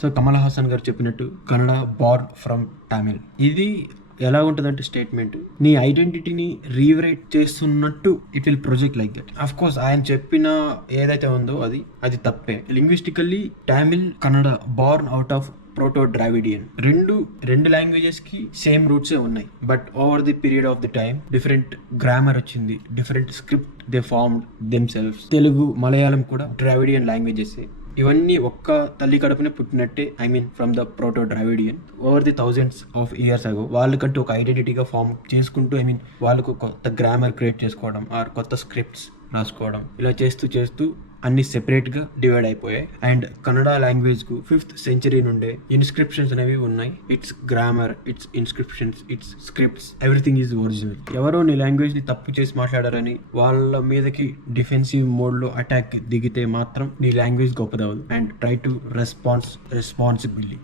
So Kamal Haasan గారు చెప్పినట్టు Kannada born from Tamil. ఇది ఎలా ఉంటుందంటే స్టేట్మెంట్ నీ ఐడెంటిటీని రీరైట్ చేస్తున్నట్టు it will project like that. Of course ఆయన చెప్పిన ఏదైతే ఉందో అది తప్పే. Linguistically Tamil Kannada born out of proto Dravidian. రెండు లాంగ్వేజెస్ కి సేమ్ రూట్స్ ఉన్నాయి, but over the period of the time different grammar వచ్చింది, different script they formed themselves. Telugu Malayalam కూడా ద్రావిడియన్ లాంగ్వేజెస్. ఇవన్నీ ఒక్క తల్లి కడుపునే పుట్టినట్టే. I mean from the proto Dravidian over the thousands of years ago వాళ్ళకంటూ ఒక ఐడెంటిటీగా ఫామ్ చేసుకుంటూ, ఐ మీన్ వాళ్ళకు కొత్త గ్రామర్ క్రియేట్ చేసుకోవడం ఆర్ కొత్త స్క్రిప్ట్స్ రాసుకోవడం, ఇలా చేస్తూ అన్ని సెపరేట్గా డివైడ్ అయిపోయాయి. అండ్ కన్నడ లాంగ్వేజ్కు 5th century నుండే ఇన్స్క్రిప్షన్స్ అనేవి ఉన్నాయి. It's grammar, it's inscriptions, it's scripts, everything is original. ఎవరో నీ లాంగ్వేజ్ని తప్పు చేసి మాట్లాడారని వాళ్ళ మీదకి డిఫెన్సివ్ మోడ్లో అటాక్ దిగితే మాత్రం నీ లాంగ్వేజ్ గొప్పదవదు. And try to responsibility.